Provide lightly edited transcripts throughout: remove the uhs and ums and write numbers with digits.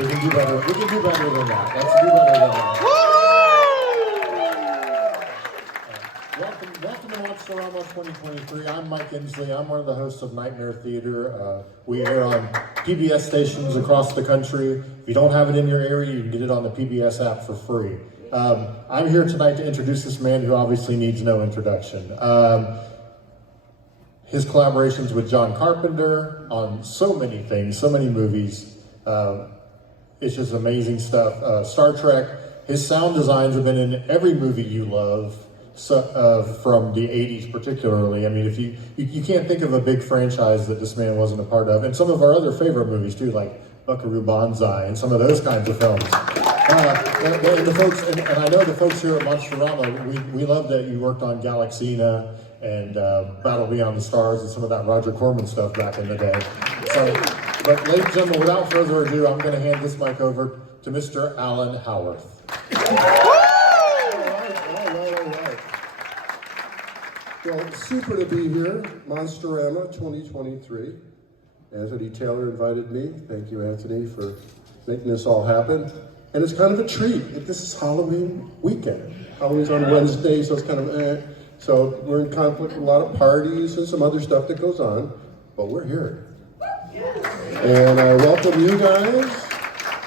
We can do better. We can do better than that. Let's do better than that. Welcome to Monsterama 2023. I'm Mike Inslee. I'm one of the hosts of Nightmare Theater. We air on PBS stations across the country. If you don't have it in your area, you can get it on the PBS app for free. I'm here tonight to introduce this man who obviously needs no introduction. His collaborations with John Carpenter on so many things, so many movies. It's just amazing stuff. Star Trek, his sound designs have been in every movie you love, from the 80s particularly. I mean, if you can't think of a big franchise that this man wasn't a part of, and some of our other favorite movies too, like Buckaroo Banzai and some of those kinds of films. And the folks, and I know the folks here at Monsterama, we love that you worked on Galaxina and Battle Beyond the Stars and some of that Roger Corman stuff back in the day. So, but ladies and gentlemen, without further ado, I'm going to hand this mic over to Mr. Alan Howarth. Well, super to be here, Monsterama 2023. Anthony Taylor invited me. Thank you, Anthony, for making this all happen. And it's kind of a treat. This is Halloween weekend. Halloween's on Wednesday, so it's kind of So we're in conflict with a lot of parties and some other stuff that goes on, but we're here. And I welcome you guys.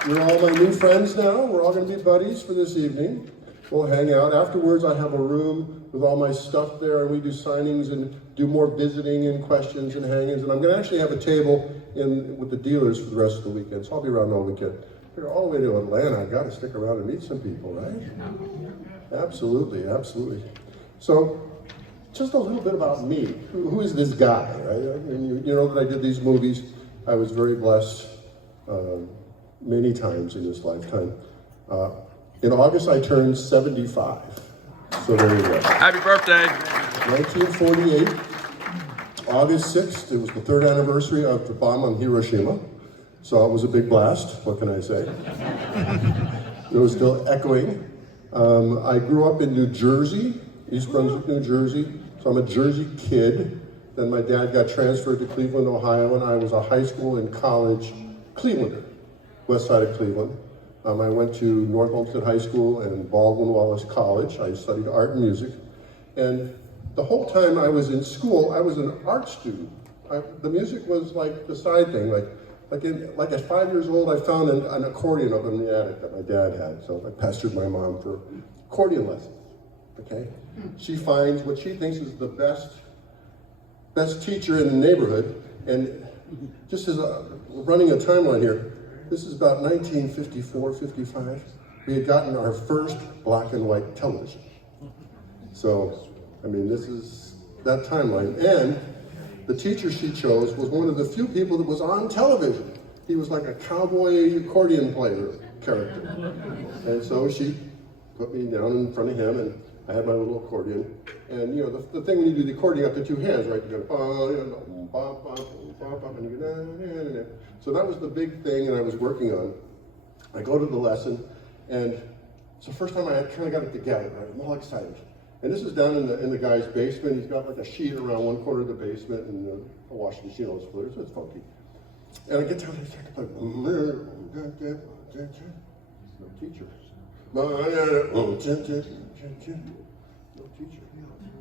You're all my new friends now. We're all going to be buddies for this evening. We'll hang out. Afterwards, I have a room with all my stuff there, and we do signings and do more visiting and questions and hang-ins. And I'm going to actually have a table with the dealers for the rest of the weekend, so I'll be around all weekend. Here all the way to Atlanta, I've got to stick around and meet some people, right? Absolutely, absolutely. So, just a little bit about me. Who is this guy, right? I mean, you know that I did these movies. I was very blessed many times in this lifetime. In August, I turned 75. So there you go. Happy birthday. 1948, August 6th, it was the 3rd anniversary of the bomb on Hiroshima. So it was a big blast, what can I say? It was still echoing. I grew up in New Jersey, East Brunswick, New Jersey. So I'm a Jersey kid. Then my dad got transferred to Cleveland, Ohio, and I was a high school and college Clevelander, west side of Cleveland. I went to North Olmsted High School and Baldwin Wallace College. I studied art and music. And the whole time I was in school, I was an art student. The music was like the side thing. Like at 5 years old, I found an accordion up in the attic that my dad had. So I pestered my mom for accordion lessons, okay? She finds what she thinks is the best teacher in the neighborhood. And just as running a timeline here, this is about 1954, 55. We had gotten our first black and white television. So, I mean, this is that timeline. And the teacher she chose was one of the few people that was on television. He was like a cowboy accordion player character. And so she put me down in front of him, and I had my little accordion. And you know, the thing when you do the accordion, you have the two hands, right? You go, and you go, so that was the big thing that I was working on. I go to the lesson, and it's the first time I kind of got it together, right? I'm all excited. And this is down in the guy's basement. He's got like a sheet around one corner of the basement, and a washing machine on his floor, so it's funky. And I get down and I start to play. No teacher. No teacher.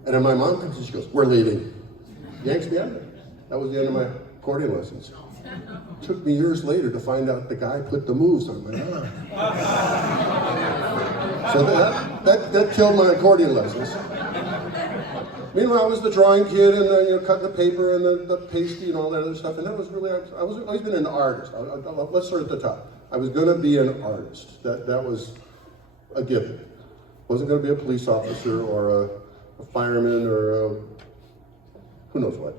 And then my mom comes and she goes, "We're leaving." Yanks me out of there. That was the end of my accordion lessons. It took me years later to find out the guy put the moves on my arm. So that killed my accordion lessons. Meanwhile, I was the drawing kid and cut the paper and the pasty and all that other stuff. And that was really, I was always been an artist. Let's start at the top. I was going to be an artist. That was a given. Wasn't going to be a police officer or a fireman or who knows what.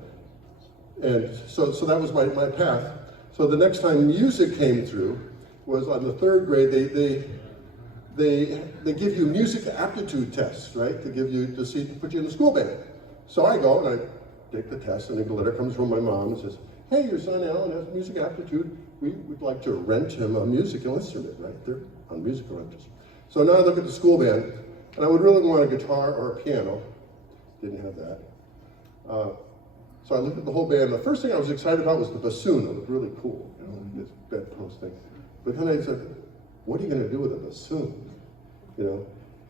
And so that was my path. So the next time music came through was on the 3rd grade. They give you music aptitude tests, right? To put you in the school band. So I go and I take the test, and a letter comes from my mom and says, "Hey, your son Alan has music aptitude. We would like to rent him a musical instrument," right? They're on musical rentals. So now I look at the school band, and I would really want a guitar or a piano. Didn't have that. So I looked at the whole band. The first thing I was excited about was the bassoon. It was really cool, this bedpost thing. But then I said, what are you going to do with a bassoon? You know?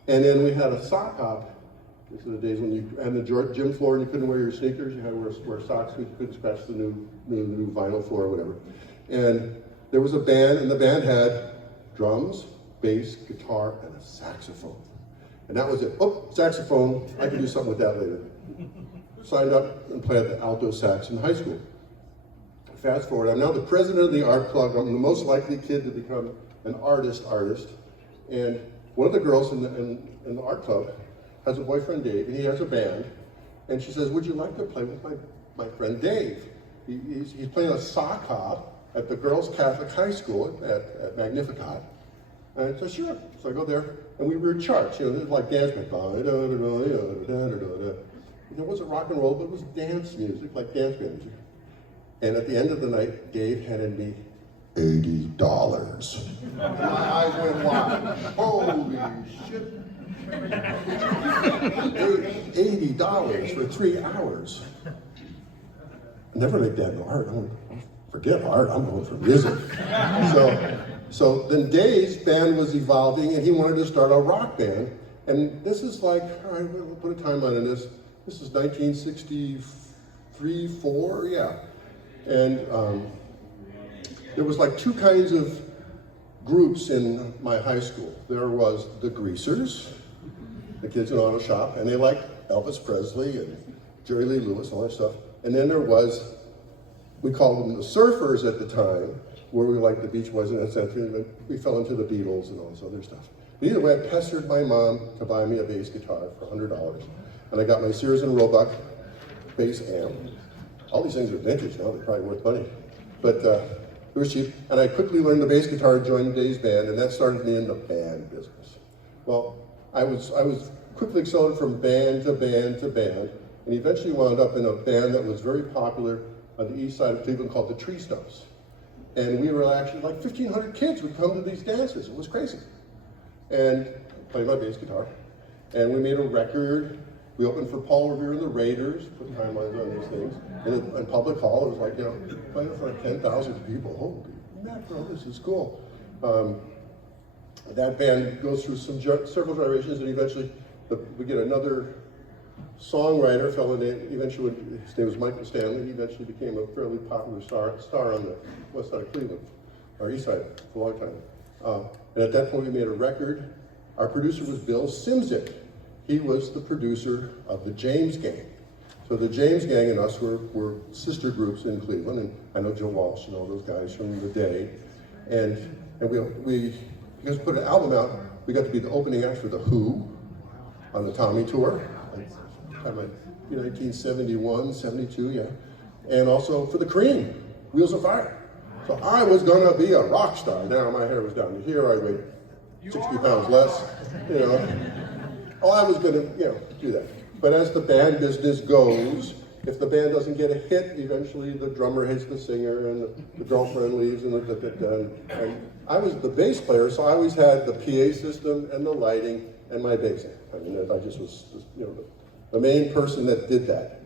And then we had a sock hop. These are the days when you had the gym floor and you couldn't wear your sneakers. You had to wear socks because you couldn't scratch the new vinyl floor or whatever. And there was a band, and the band had drums, bass, guitar, and a saxophone. And that was it. Oh, saxophone. I can do something with that later. Signed up and played the alto sax in high school. Fast forward, I'm now the president of the art club. I'm the most likely kid to become an artist. And one of the girls in the art club has a boyfriend, Dave, and he has a band. And she says, would you like to play with my friend Dave? He's playing a sock hop at the Girls Catholic High School at Magnificat. And I said, sure. So I go there, and we were in charts. You know, there's like dance music. It wasn't rock and roll, but it was dance music, like dance band music. And at the end of the night, Dave handed me $80. My eyes went wide. Holy shit. $80 for 3 hours. Never make that in art. Forget art, I'm going for music. So then Dave's band was evolving, and he wanted to start a rock band. And this is like, all right, we'll put a timeline on this. This is 1963, 4, yeah. And there was like two kinds of groups in my high school. There was the greasers, the kids in auto shop, and they liked Elvis Presley and Jerry Lee Lewis, all that stuff. And then there was, we called them the surfers at the time, where we liked the Beach Boys and etc. We fell into the Beatles and all this other stuff. But either way, I pestered my mom to buy me a bass guitar for $100. And I got my Sears and Roebuck bass amp. All these things are vintage now, they're probably worth money. But it was cheap. And I quickly learned the bass guitar and joined Dave's band, and that started me in the band business. Well, I was quickly accelerated from band to band to band, and eventually wound up in a band that was very popular on the east side of Cleveland called the Tree Stumps. And we were actually, like 1,500 kids would come to these dances. It was crazy. And I played my bass guitar. And we made a record. We opened for Paul Revere and the Raiders, put timelines on these things. And in Public Hall, it was like, you know, playing in front of 10,000 people. Holy mackerel, this is cool. That band goes through several generations, and eventually we get another songwriter, a fellow named, eventually, his name was Michael Stanley. He eventually became a fairly popular star on the west side of Cleveland, or east side, for a long time. And at that point, we made a record. Our producer was Bill Simzik. He was the producer of the James Gang. So the James Gang and us were sister groups in Cleveland, and I know Joe Walsh and all those guys from the day. And we because we put an album out, we got to be the opening act for The Who on the Tommy Tour. 1971, 72, yeah. And also for the Cream, Wheels of Fire. So I was gonna be a rock star. Now my hair was down to here, I weighed 60 pounds less, you know. Oh, I was gonna, do that. But as the band business goes, if the band doesn't get a hit, eventually the drummer hits the singer and the girlfriend leaves and I was the bass player, so I always had the PA system and the lighting and my bass amp. I mean, I just was, the main person that did that.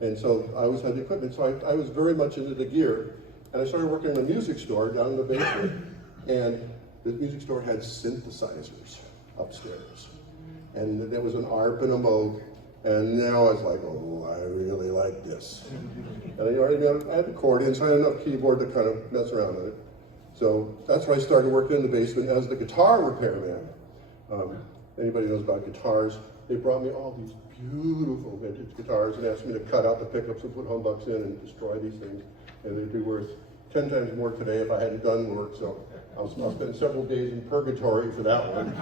And so I always had the equipment. So I was very much into the gear. And I started working in a music store down in the basement. And the music store had synthesizers upstairs. And there was an ARP and a Moog. And now I was like, oh, I really like this. And I had accordion, so I had enough keyboard to kind of mess around with it. So that's why I started working in the basement as the guitar repairman. Anybody knows about guitars? They brought me all these beautiful vintage guitars and asked me to cut out the pickups and put humbucks in and destroy these things. And they'd be worth 10 times more today if I hadn't done work. So I'll spend several days in purgatory for that one.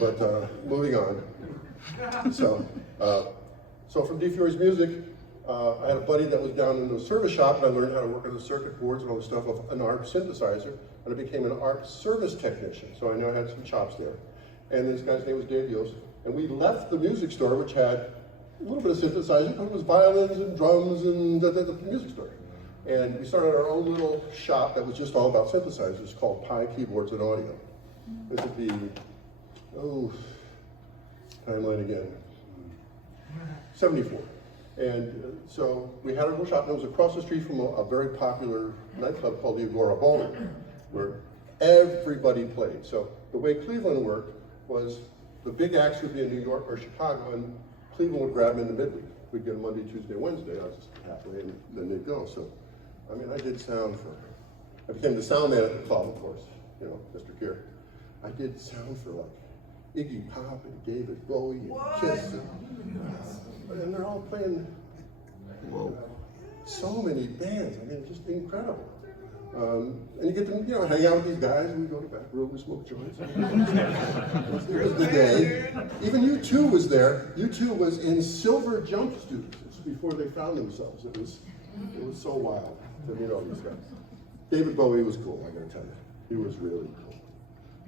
But moving on. So from D. Fury's music, I had a buddy that was down in the service shop, and I learned how to work on the circuit boards and all the stuff of an ARP synthesizer, and I became an ARP service technician. So I now had some chops there. And this guy's name was Dave Yost. And we left the music store, which had a little bit of synthesizing, but it was violins and drums and the music store. And we started our own little shop that was just all about synthesizers called Pi Keyboards and Audio. This would be, timeline again, 74. And so we had a little shop that was across the street from a very popular nightclub called the Agora Ballroom, where everybody played. So the way Cleveland worked was the big acts would be in New York or Chicago, and Cleveland would grab them in the midweek. We'd get them Monday, Tuesday, Wednesday. I was just halfway, and then they'd go. So, I mean, I did sound I became the sound man at the club, of course, you know, Mr. Kier. I did sound for like Iggy Pop and David Bowie and Kiss. And they're all playing so many bands. I mean, it's just incredible. And you get to, you know, hang out with these guys, and we go to the back room, we smoke joints. It was the day. Even U2 was there. U2 was in silver jumpsuits. This was before they found themselves. It was so wild to meet all these guys. David Bowie was cool, I gotta tell you. He was really cool.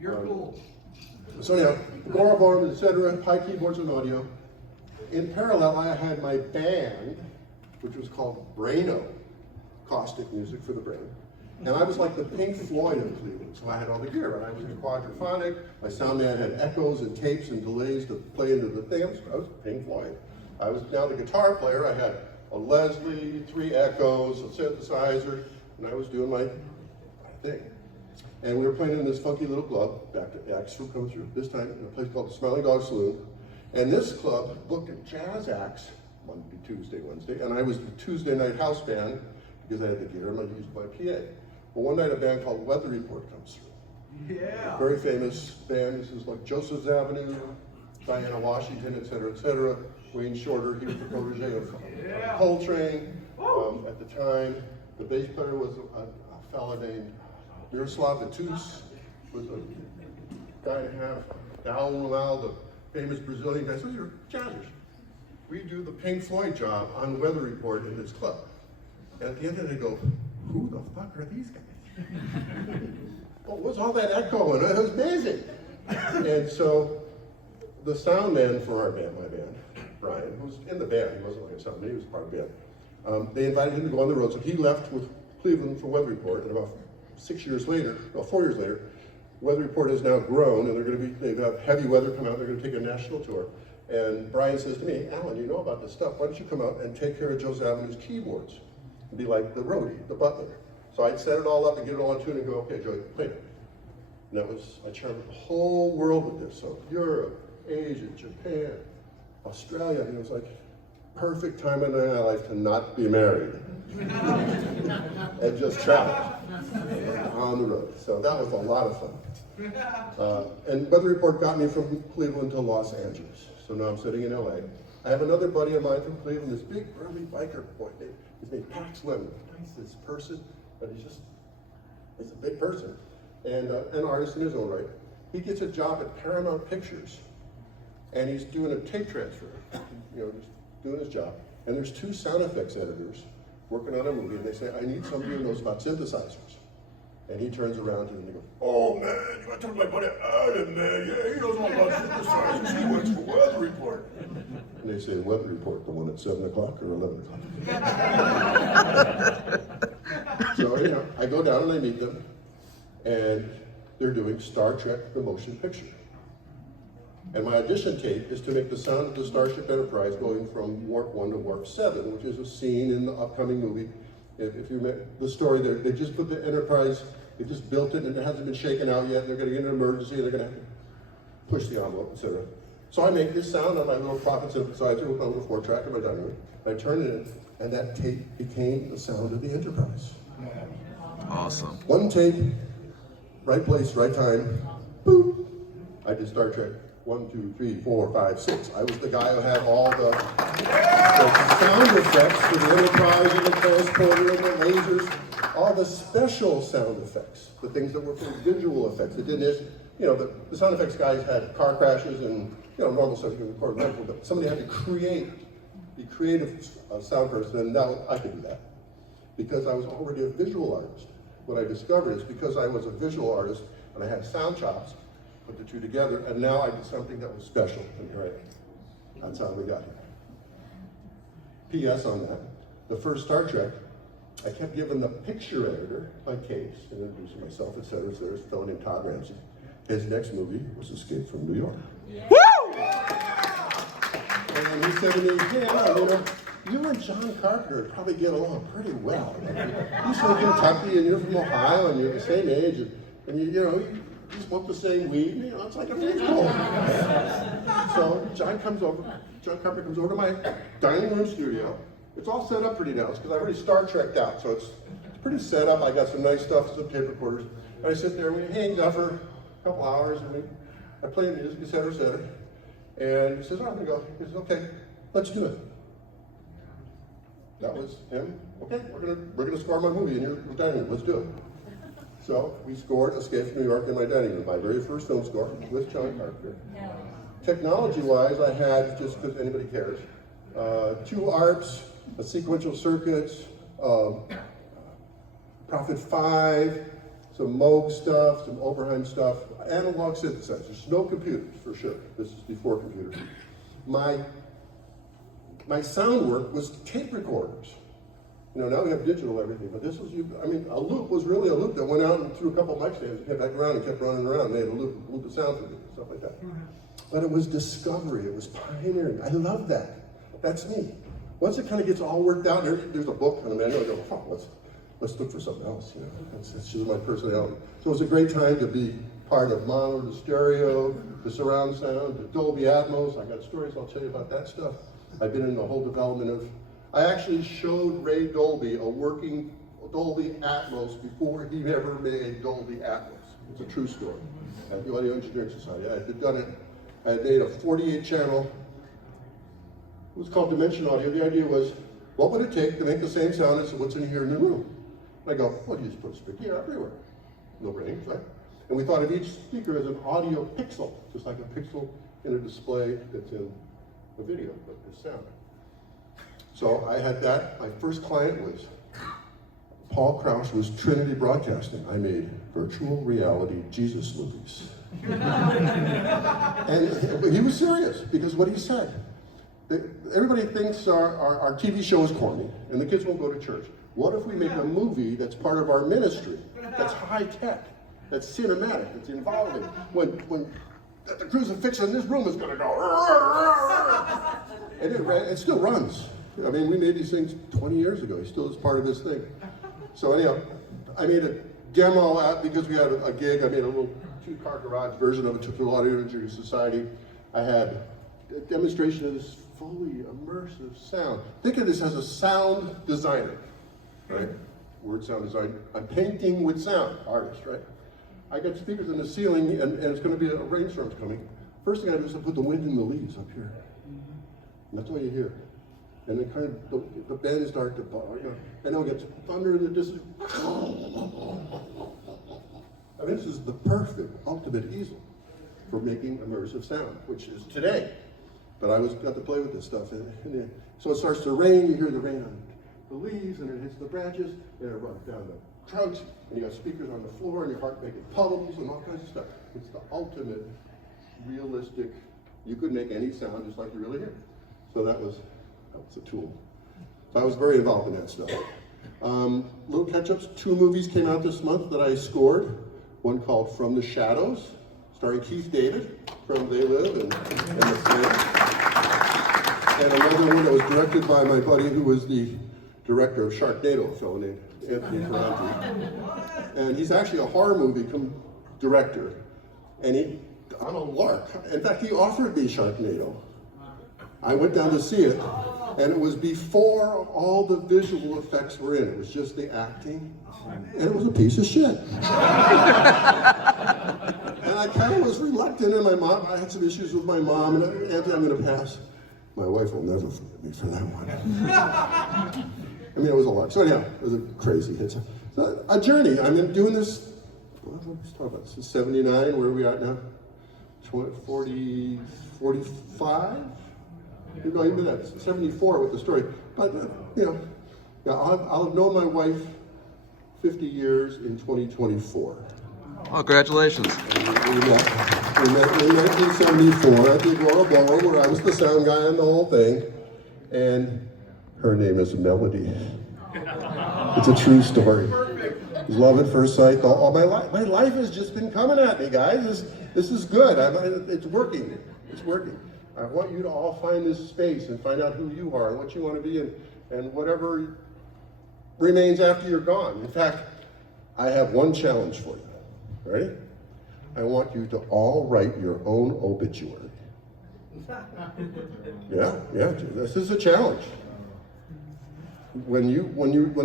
You're cool. So anyhow, Agora Board, etc., high keyboards and audio. In parallel, I had my band, which was called Braino, caustic music for the brain. And I was like the Pink Floyd of Cleveland, so I had all the gear, and I was quadraphonic. My sound man had echoes and tapes and delays to play into the thing. I was Pink Floyd. I was now the guitar player. I had a Leslie, 3 echoes, a synthesizer, and I was doing my thing. And we were playing in this funky little club, back to acts were coming through, this time in a place called the Smiling Dog Saloon. And this club booked a jazz acts, Monday, Tuesday, Wednesday, and I was the Tuesday night house band because I had the gear and I used my PA. Well, one night a band called Weather Report comes through. Yeah. A very famous band. This is like Joseph's Avenue, Diana Washington, et cetera, Wayne Shorter. He was the protege of Coltrane at the time. The bass player was a fella named Miroslav Vitus, was a guy and a half. Alan Howarth, the famous Brazilian guy. So these are jazzers. We do the Pink Floyd job on Weather Report in this club. And at the end of it, I go, who the fuck are these guys? What was all that echo? And it was amazing. And so the sound man for our band, my band, Brian, who was in the band, he wasn't like a sound man, he was part of the band. They invited him to go on the road, so he left with Cleveland for Weather Report, and about 4 years later, Weather Report has now grown, and they've got heavy weather come out, they're gonna take a national tour. And Brian says to me, Alan, you know about this stuff, why don't you come out and take care of Joe's Avenue's keyboards? And be like the roadie, the butler. So I'd set it all up and get it all in tune and go, okay, Joe, play it. And that was, I charmed the whole world with this. So Europe, Asia, Japan, Australia, and it was like perfect time in my life to not be married. And just travel on the road. So that was a lot of fun. And Weather Report got me from Cleveland to Los Angeles. So now I'm sitting in LA. I have another buddy of mine from Cleveland, this big burly biker boy. His name Pax Lemon. Nicest person, but he's a big person. And an artist in his own right. He gets a job at Paramount Pictures. And he's doing a tape transfer. You know, just doing his job. And there's 2 sound effects editors working on a movie, and they say, I need somebody who knows about synthesizers. And he turns around to them and he goes, oh man, you gotta talk to my buddy Alan, man. Yeah, he knows all about synthesizers. He works for Weather Report. And they say, Weather Report, the one at 7 o'clock or 11 o'clock? So anyhow, I go down and I meet them, and they're doing Star Trek, the motion picture. And my audition tape is to make the sound of the Starship Enterprise going from Warp 1 to Warp 7, which is a scene in the upcoming movie. If you met the story there, they just put the Enterprise, they just built it and it hasn't been shaken out yet. They're going to get an emergency, they're going to have to push the envelope, etc. So I make this sound on my little Prophet synthesizer with my little 4-track in my dining room. I turn it in, and that tape became the sound of the Enterprise. Awesome. One tape, right place, right time, boop. I did Star Trek 1, 2, 3, 4, 5, 6. I was the guy who had all the sound effects for the Enterprise and the transporter and the lasers, all the special sound effects, the things that were for visual effects. It didn't, you know, the sound effects guys had car crashes and, you know, normal stuff you can record medical, but somebody had to be creative sound person, and now I could do that. Because I was already a visual artist. What I discovered is because I was a visual artist and I had sound chops, put the 2 together, and now I did something that was special. And here I am. That's how we got here. P.S. on that, the first Star Trek, I kept giving the picture editor my case, and introducing myself, etc. So there's a fellow named Todd Ramsey. His next movie was Escape from New York. Yeah. Woo! And he said to me, hey, Alan, you know, you and John Carpenter probably get along pretty well. He's from Kentucky, and you're from Ohio, and you're the same age. And And you smoke the same weed, it's like a free roll. So John Carpenter comes over to my dining room studio. It's all set up pretty now, because I've already Star Trek'd out, so it's pretty set up. I got some nice stuff, some tape recorders. And I sit there, and we hang out for a couple hours, and I play music, et cetera. And he says, I'm gonna go. He says, okay, let's do it. That was him. Okay, we're gonna score my movie in your dining room. Let's do it. So we scored Escape from New York in my dining room, my very first film score with John Carpenter. Technology-wise, I had, just because anybody cares, 2 ARPs, a sequential circuits, Prophet 5, some Moog stuff, some Oberheim stuff, analog synthesizers, no computers for sure. This is before computers. My sound work was tape recorders. Now we have digital everything, but this was, a loop was really a loop that went out and threw a couple mic stands and came back around and kept running around and made a loop of sound for me, stuff like that. But it was discovery, it was pioneering. I love that. That's me. Once it kind of gets all worked out, there's a book and a manual, I go, oh, let's look for something else, That's just my personality. So it was a great time to be part of mono, the stereo, the surround sound, the Dolby Atmos. I got stories, I'll tell you about that stuff. I've been in the whole development of, I actually showed Ray Dolby a working Dolby Atmos before he ever made Dolby Atmos. It's a true story. At the Audio Engineering Society, I had done it. I had made a 48 channel, it was called Dimension Audio. The idea was, what would it take to make the same sound as what's in here in the room? And I go, well, you just put a speaker here everywhere. No brains, right? And we thought of each speaker as an audio pixel, just like a pixel in a display that's in a video, but the sound. So I had that. My first client was Paul Krauss, was Trinity Broadcasting. I made virtual reality Jesus movies. And he was serious, because what he said, everybody thinks our TV show is corny, and the kids won't go to church. What if we make a movie that's part of our ministry, that's high tech, that's cinematic, that's involving? When the crucifix in this room is going to go, and it still runs. I mean, we made these things 20 years ago. He still is part of this thing. So anyhow, I made a demo out because we had a gig. I made a little 2-car garage version of it, took to the Audio Engineering Society. I had a demonstration of this fully immersive sound. Think of this as a sound designer, right? Word sound design. I'm painting with sound, artist, right? I got speakers in the ceiling, and it's going to be a rainstorm's coming. First thing I do is I put the wind in the leaves up here. And that's all you hear. And then kind of the bends start to blow, and then we get thunder in the distance. I mean, this is the perfect, ultimate easel for making immersive sound, which is today. But I got to play with this stuff. So it starts to rain, you hear the rain on the leaves, and it hits the branches, and it runs down the trunks, and you got speakers on the floor, and your heart making puddles and all kinds of stuff. It's the ultimate, realistic, you could make any sound just like you really hear. So that was a tool. So I was very involved in that stuff. Little catch-ups, 2 movies came out this month that I scored. One called From the Shadows, starring Keith David from They Live and The Smiths. And another one that was directed by my buddy who was the director of Sharknado, a fellow named Anthony Ferranti. And he's actually a horror movie director. And on a lark, in fact, he offered me Sharknado. I went down to see it, and it was before all the visual effects were in. It was just the acting, and it was a piece of shit. And I kind of was reluctant, and I had some issues with my mom, and Anthony, I'm going to pass. My wife will never forgive me for that one. I mean, it was a lot. So anyhow, it was a crazy hit. So, a journey. I've been doing this, let's talk about this, since 79, where are we at now? 40, 45? No, even that, 74 with the story. But, I'll have known my wife 50 years in 2024. Well, congratulations. We met in 1974 at the Agora Ballroom, where I was the sound guy on the whole thing. And her name is Melody. It's a true story. Love at first sight. All my life has just been coming at me, guys. This is good. It's working. It's working. I want you to all find this space and find out who you are and what you want to be and whatever remains after you're gone. In fact, I have one challenge for you. Ready? I want you to all write your own obituary. Yeah, this is a challenge. When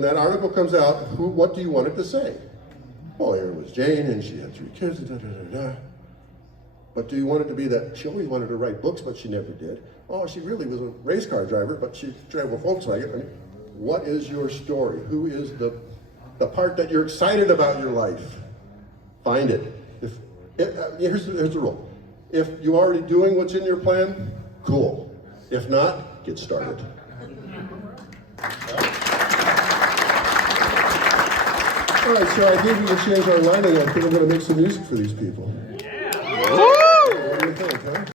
that article comes out, what do you want it to say? Well, here was Jane, and she had 3 kids, da, da, da, da. But do you want it to be that she always wanted to write books, but she never did? Oh, she really was a race car driver, but she drove a Volkswagen. I mean, what is your story? Who is the part that you're excited about your life? Find it. Here's the rule. If you're already doing what's in your plan, cool. If not, get started. All right, so I think we can change our lining. I think I'm going to make some music for these people.